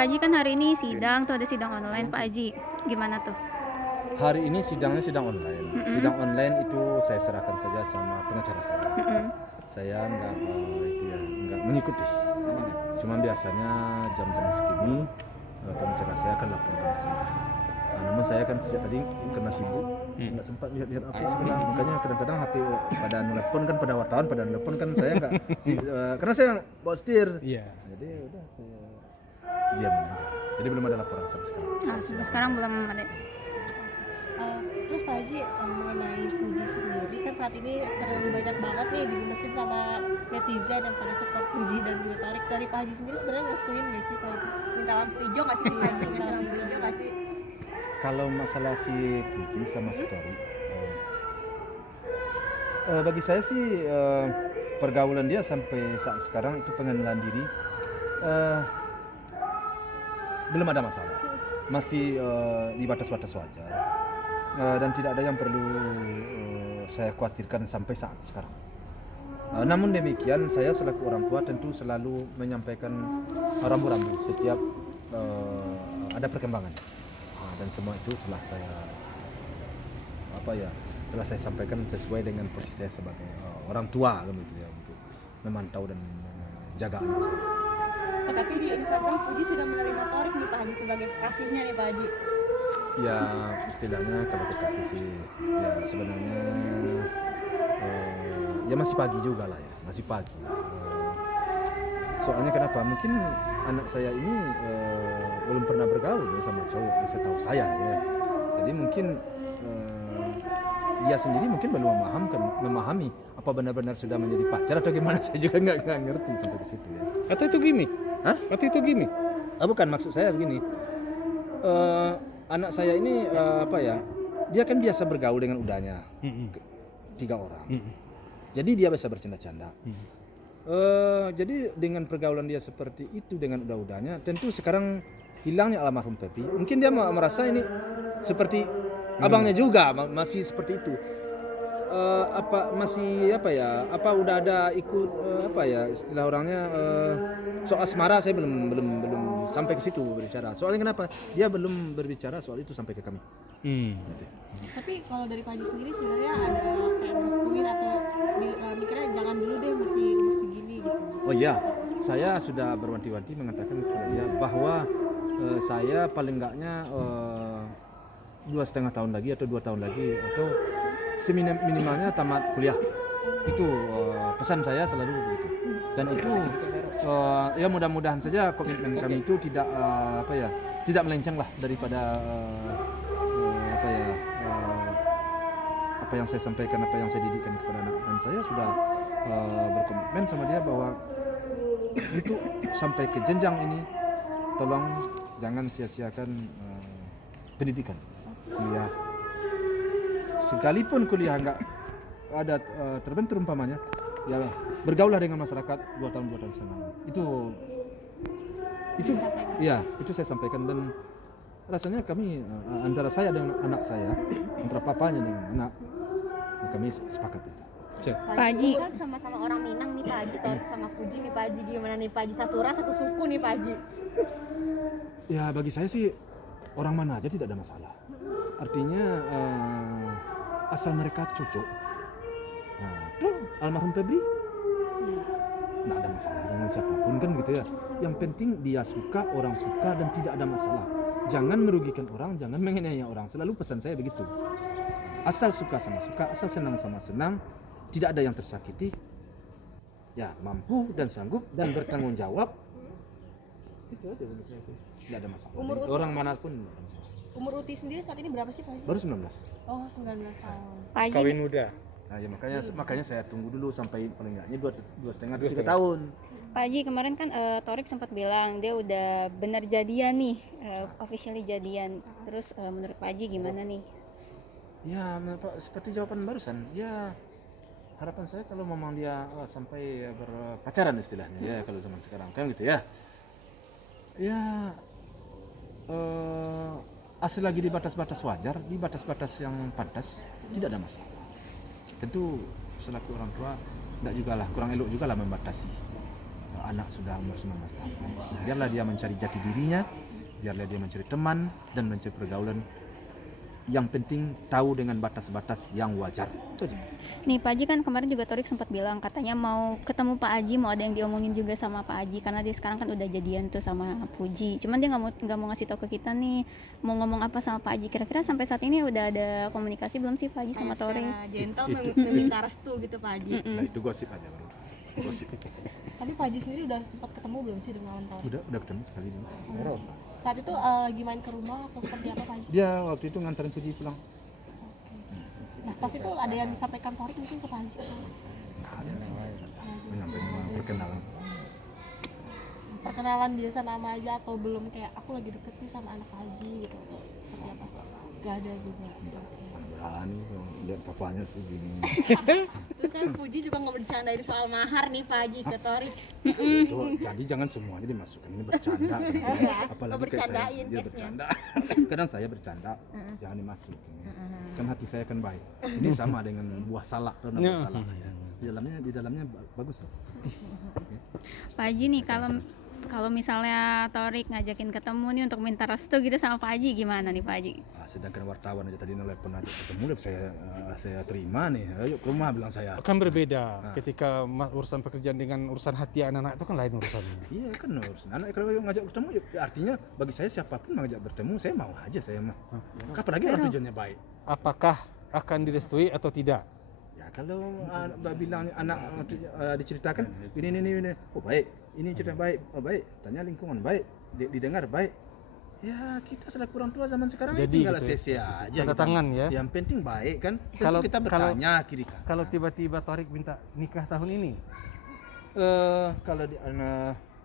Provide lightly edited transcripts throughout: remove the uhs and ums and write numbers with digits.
Pak Haji kan hari ini sidang tuh, ada sidang online Pak Haji. Gimana tuh? Hari ini sidangnya sidang online. Sidang online itu saya serahkan saja sama pengacara saya. Saya nggak mengikuti. Cuma biasanya jam-jam segini pengacara saya akan laporkan ke saya. Namun saya kan sejak tadi karena sibuk nggak sempat lihat-lihat apa sekarang. Makanya kadang-kadang HP pada nelpon kan, pada wartawan pada nelpon kan saya nggak karena saya bawa setir. Jadi udah saya diam aja. Jadi belum ada laporan sampai sekarang. Sampai sekarang belum ada. Terus Pak Haji, mengenai Puji sendiri kan saat ini sering banyak banget nih dimesin sama netizen yang pada support Puji dan juga Torik. Dari Pak Haji sendiri sebenarnya ngerestuin nggak sih Pak Haji? Minta lampu hijau nggak sih? Minta lampu hijau nggak sih? Kalau masalah si Puji sama si Torik, bagi saya sih pergaulan dia sampai saat sekarang itu pengenalan diri belum ada masalah, masih di batas-batas wajar dan tidak ada yang perlu saya khawatirkan sampai saat sekarang. Namun demikian saya selaku orang tua tentu selalu menyampaikan rambu-rambu setiap ada perkembangan. Dan semua itu telah saya sampaikan sesuai dengan posisi saya sebagai orang tua gitu ya, untuk memantau dan menjaga anak saya. Tapi di Instagram Puji sudah menerima Torik nih Pak Haji sebagai kekasihnya nih Pak Haji. Ya istilahnya kalau kekasih sih ya sebenarnya ya masih pagi juga lah ya, masih pagi. Soalnya kenapa? Mungkin anak saya ini belum pernah bergaul sama cowok, setahu saya ya. Jadi mungkin dia sendiri mungkin belum memahami apa benar-benar sudah menjadi pacar atau gimana, saya juga nggak ngerti sampai ke situ ya. Atau itu gimmick? Hah? Atau itu gimmick? Bukan, maksud saya begini. Anak saya ini dia kan biasa bergaul dengan udahnya 3 orang. Jadi dia biasa bercanda-canda. Jadi dengan pergaulan dia seperti itu dengan udah-udahnya, tentu sekarang hilangnya almarhum Pepi, mungkin dia merasa ini seperti abangnya juga, masih seperti itu. Udah ada ikut istilah orangnya soal asmara, saya belum sampai ke situ berbicara. Soalnya kenapa? Dia belum berbicara soal itu sampai ke kami. Gitu. Tapi kalau dari Pak Haji sendiri sebenarnya ada kayak merestuin atau mikirnya jangan dulu deh masih umur segini gitu. Oh iya, saya sudah berwanti-wanti mengatakan kepada dia bahwa saya paling enggaknya 2,5 tahun lagi atau 2 tahun lagi atau minimalnya tamat kuliah. Itu pesan saya selalu begitu. Dan itu ya mudah-mudahan saja komitmen kami itu tidak tidak melenceng lah daripada apa yang saya sampaikan, apa yang saya didikkan kepada anak. Dan saya sudah berkomitmen sama dia bahwa untuk sampai ke jenjang ini tolong jangan sia-siakan pendidikan, kuliah. Sekalipun kuliah nggak ada terbentur umpamanya, ya bergaulah dengan masyarakat 2 tahun setengah. Itu saya sampaikan. Dan rasanya kami antara saya dengan anak saya, antara papanya dengan anak, kami sepakat itu. Pak Haji kan sama-sama orang Minang nih Pak Haji, Torik sama Puji nih Pak Haji, gimana nih Pak Haji, satu ras satu suku nih Pak Haji? Ya bagi saya sih orang mana aja tidak ada masalah. Artinya asal mereka cocok. Tuh almarhum Febri nggak ada masalah dengan siapapun kan gitu ya. Yang penting dia suka, orang suka, dan tidak ada masalah. Jangan merugikan orang, jangan menganiaya orang. Selalu pesan saya begitu. Asal suka sama suka, asal senang sama senang, tidak ada yang tersakiti. Ya mampu dan sanggup dan bertanggung jawab. Itu aja menurut saya sih. Tidak ada masalah. Orang manapun tidak ada masalah. Umur Uti sendiri saat ini berapa sih Pak Haji? Baru 19. Oh 19 tahun. Pak Haji Kawin muda. Nah, ya makanya saya tunggu dulu sampai paling enggaknya 2,5-3 tahun. Pak Haji kemarin kan Torik sempat bilang dia udah benar jadian nih, officially jadian. Terus menurut Pak Haji gimana nih? Ya seperti jawaban barusan. Ya harapan saya kalau memang dia sampai berpacaran istilahnya ya kalau zaman sekarang kan gitu ya. Ya asal lagi di batas-batas wajar, di batas-batas yang pantas, tidak ada masalah. Tentu selaku orang tua kurang elok juga lah membatasi anak sudah umur 19 tahun. Biarlah dia mencari jati dirinya, biarlah dia mencari teman dan mencari pergaulan. Yang penting tahu dengan batas-batas yang wajar. Itu aja. Nih Pak Haji kan kemarin juga Torik sempat bilang katanya mau ketemu Pak Haji, mau ada yang diomongin juga sama Pak Haji karena dia sekarang kan udah jadian tuh sama Puji. Cuman dia nggak mau ngasih tahu ke kita nih mau ngomong apa sama Pak Haji. Kira-kira sampai saat ini udah ada komunikasi belum sih Pak Haji sama Torik? Gentle meminta restu gitu Pak Haji. Nah, itu gosip aja baru. Gosip. Tapi Pak Haji sendiri udah sempat ketemu belum sih dengan Torik? Udah ketemu sekali dulu. Saat itu lagi main ke rumah atau seperti apa Pak Haji? Dia waktu itu nganterin Puji pulang. Nah pas itu ada yang disampaikan Torik mungkin ke Pak Haji atau Menyampaikan perkenalan. perkenalan biasa nama aja atau belum kayak aku lagi deket nih sama anak Pak Haji gitu atau seperti apa? Gak ada juga. Berani kalau lihat papanya segini. Itu kan Puji juga nggak bercandain soal mahar nih Pak Haji ke Torik. Itu, jadi jangan semuanya dimasukkan, ini bercanda. Apalagi kayak saya, bercandain dia case-nya. bercanda. Kadang saya bercanda, jangan dimasukin. Kan hati saya kan baik. Ini sama dengan buah salak, tuh buah salak. Di dalamnya bagus loh. Pak Haji nih kalau misalnya Torik ngajakin ketemu nih untuk minta restu gitu sama Pak Haji gimana nih Pak Haji? Sedangkan wartawan aja tadi nelpon aja ketemu, saya terima nih. Ayo ke rumah bilang saya. Kan berbeda ketika urusan pekerjaan dengan urusan hati anak-anak itu kan lain urusannya. Iya kan urusan anak kalau ngajak bertemu ya, artinya bagi saya siapapun ngajak bertemu saya mau aja saya mah. Apalagi orang tujuannya baik. Apakah akan direstui atau tidak? Ya kalau bilang anak diceritakan ini oh baik, ini cerita baik, oh baik, tanya lingkungan baik, didengar baik. Ya kita selaku orang tua zaman sekarang Jadi tinggal gitu ya, sia aja. tanda tangan ya. Yang penting baik kan. Tentu Kalau- kita bertanya kiri kanan. Kalau tiba-tiba Torik minta nikah tahun ini, Kalau di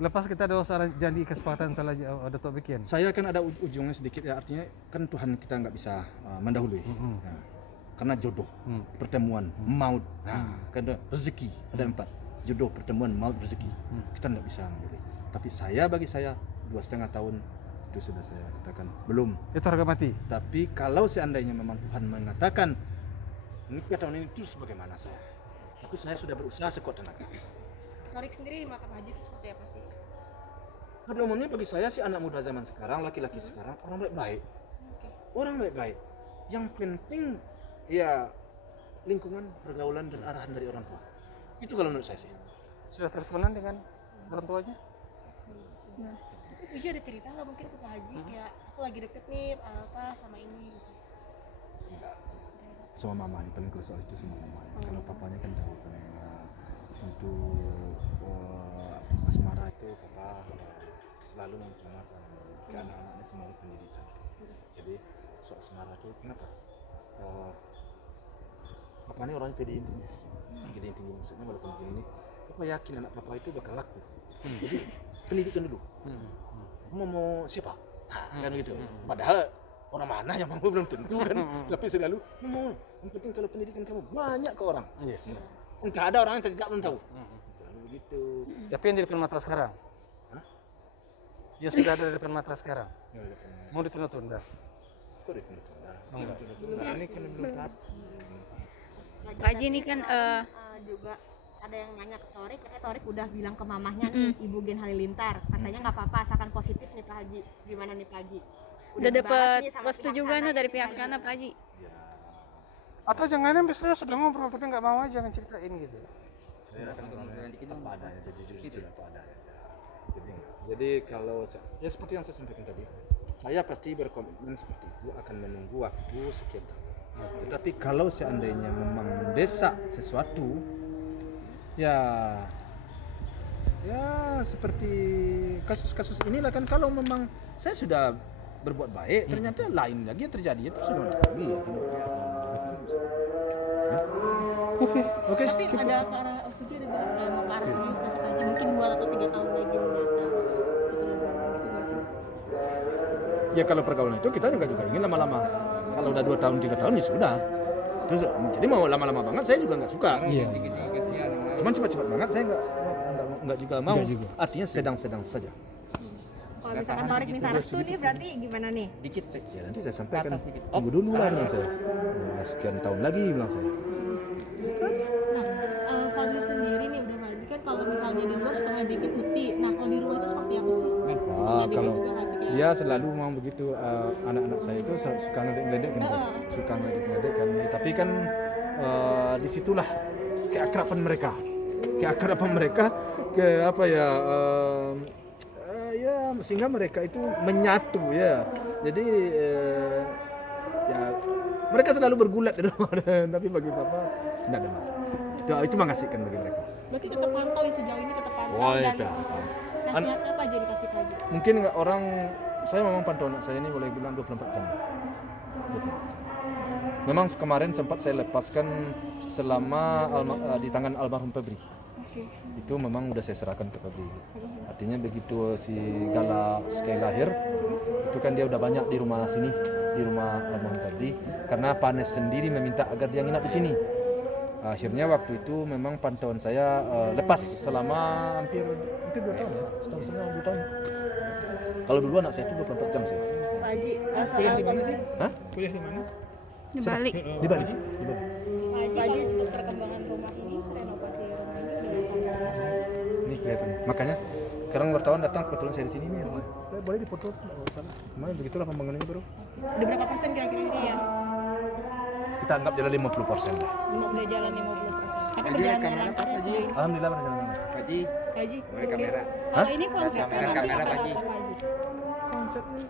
lepas kita ada usaha janji kesepakatan telah Datuk bikin. saya kan ada ujungnya sedikit ya, artinya kan Tuhan kita nggak bisa mendahului. Nah, karena jodoh, pertemuan, maut, karena rezeki ada 4, jodoh, pertemuan, maut, rezeki. Kita nggak bisa memilih. Tapi bagi saya 2,5 tahun itu sudah saya katakan belum. Itu harga mati. Tapi kalau seandainya memang Tuhan mengatakan nikah tahun ini terus bagaimana saya? Tapi saya sudah berusaha sekuat tenaga. Torik sendiri di mata Pak Haji itu seperti apa sih? Pada umumnya bagi saya sih anak muda zaman sekarang, laki-laki sekarang orang baik-baik. Orang baik-baik. Yang penting ya lingkungan, pergaulan dan arahan dari orang tua. Itu kalau menurut saya sih. Sudah teleponan dengan orang tuanya? Puji ada cerita nggak mungkin ke Pak Haji kayak aku lagi deket nih apa sama ini gitu. Sama mamanya paling kalau soal itu sama mamanya. Kalau papanya kan tahu kan untuk asmara itu papa selalu mengutamakan ke anak-anaknya semua pendidikan. Jadi soal asmara itu kenapa? Papanya orangnya pede tinggi, maksudnya walaupun begini, papa yakin anak papa itu bakal laku. Jadi pendidikan dulu. Mau siapa? Kan gitu. Padahal orang mana yang mau belum tentu kan. Tapi selalu mau. Yang penting kalau pendidikan kamu banyak ke orang. Yes. Entah ada orang yang tidak belum tahu. Selalu begitu. Tapi yang di depan mata sekarang? Hah? Ya sudah ada di depan mata sekarang. Ya, ya, kan. Mau ditunda-tunda? Kok ditunda-tunda? Enggak. Ini kan belum pasti. Pak Haji ini kan Juga ada yang nanya ke Torik, katanya Torik udah bilang ke mamahnya nih, Ibu Gen Halilintar, katanya nggak apa-apa asalkan positif nih Pak Haji. Gimana nih Pak Haji? udah dibahas dapat nih sama restu pihak juga sana nih dari nih, pihak Pak sana Haji. Pak Haji. Atau jangan-jangan biasanya sudah ngobrol tapi nggak mau aja jangan ceritain gitu. Saya akan apa adanya, jujur apa adanya. Jadi kalau ya seperti yang saya sampaikan tadi, saya pasti berkomitmen seperti itu akan menunggu waktu sekian tahun. Tetapi kalau seandainya memang mendesak sesuatu, ya seperti kasus-kasus inilah kan, kalau memang saya sudah berbuat baik ternyata lain lagi yang terjadi itu sudah lagi. Oke. Tapi ada ke arah Puji ada bilang kayak mau ke arah serius nggak sih Pak Haji? Mungkin 2 atau 3 tahun lagi mendatang. Seperti yang bilang gitu nggak sih? Ya kalau pergaulan itu kita juga ingin lama-lama. Kalau udah 2 tahun 3 tahun ya sudah. Terus, jadi mau lama-lama banget saya juga nggak suka. Iya. Cuman cepat-cepat banget saya nggak juga mau. Artinya sedang-sedang saja. Kalau misalkan Torik minta restu nih berarti gimana nih? Ya nanti saya sampaikan. Tunggu dulu lah bilang saya. Sekian tahun lagi bilang saya. Nah, Fadli sendiri nih udah Fadli kan kalau misalnya di luar suka ngadekin Uti dia selalu mau begitu. Anak-anak saya itu suka ngeledek kan, suka ngeledek kan. Tapi kan disitulah keakraban mereka ke apa ya, ya sehingga mereka itu menyatu ya. Jadi ya mereka selalu bergulat di rumah. Tapi bagi papa tidak ada masalah. Itu mengasihkan bagi mereka. Berarti tetap pantau ya, sejauh ini tetap pantau. Wah, dan itu. nasihat apa aja dikasih Pak Haji? Mungkin nggak orang, saya memang pantau anak saya ini boleh bilang 24 jam. 24 jam. Memang kemarin sempat saya lepaskan selama di tangan almarhum Febri. Itu memang udah saya serahkan ke Febri. Artinya begitu si Gala sekali lahir, itu kan dia udah banyak di rumah sini, di rumah almarhum Febri, karena Panes sendiri meminta agar dia nginap di sini. Akhirnya waktu itu memang pantauan saya lepas selama hampir 2 tahun ya, setahun setengah 2 tahun. Kalau dulu anak saya itu 24 jam sih. Pak Haji, Kuliah soal di mana sih? Hah? Kuliah di mana? Di Bali. Di Bali. Pak Haji untuk perkembangan rumah ini, renovasi rumah ini gimana? Ini kelihatan. Makanya sekarang wartawan datang, kebetulan saya di sini nih. Boleh dipoto? Oh, salah. Cuma begitulah pembangunannya bro. Udah berapa persen kira-kira ini? Iya, Kita anggap jalan 50% lah. Udah jalan 50%. Tapi berjalan dengan lancar ya sendiri. Alhamdulillah berjalan. Haji, Pak Haji, boleh kamera. kalau ini konsepnya Kamera, nanti kamera, apa Pak Haji. Pak Haji?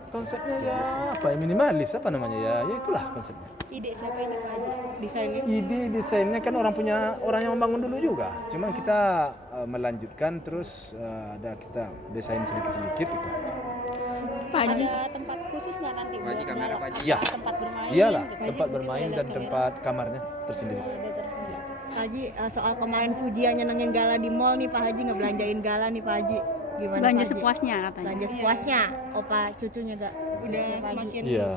Konsepnya ya apa ya, minimalis apa namanya ya itulah konsepnya. ide siapa ini Pak Haji? Desainnya? Ide desainnya kan orang yang membangun dulu juga. Cuman kita melanjutkan terus ada kita desain sedikit-sedikit itu aja. Pak Haji, Ada tempat khusus nggak nanti? Pak Haji, kamera, Pak Haji. Iya. Tempat bermain? Iyalah, gitu. tempat bermain dan tempat kamarnya tersendiri. Ada tersendiri. Pak Haji, soal kemarin Fujian nyenengin Gala di mall nih Pak Haji, ngebelanjain Gala nih Pak Haji. Gimana belanja Pak Haji? sepuasnya katanya. Belanja sepuasnya. Opa cucunya gak? Udah semakin Iya.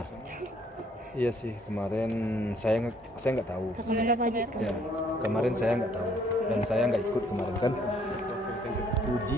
Iya sih, kemarin saya nggak tahu. Kemana Pak Haji? Ya, kemarin saya nggak tahu dan saya nggak ikut kemarin kan. Puji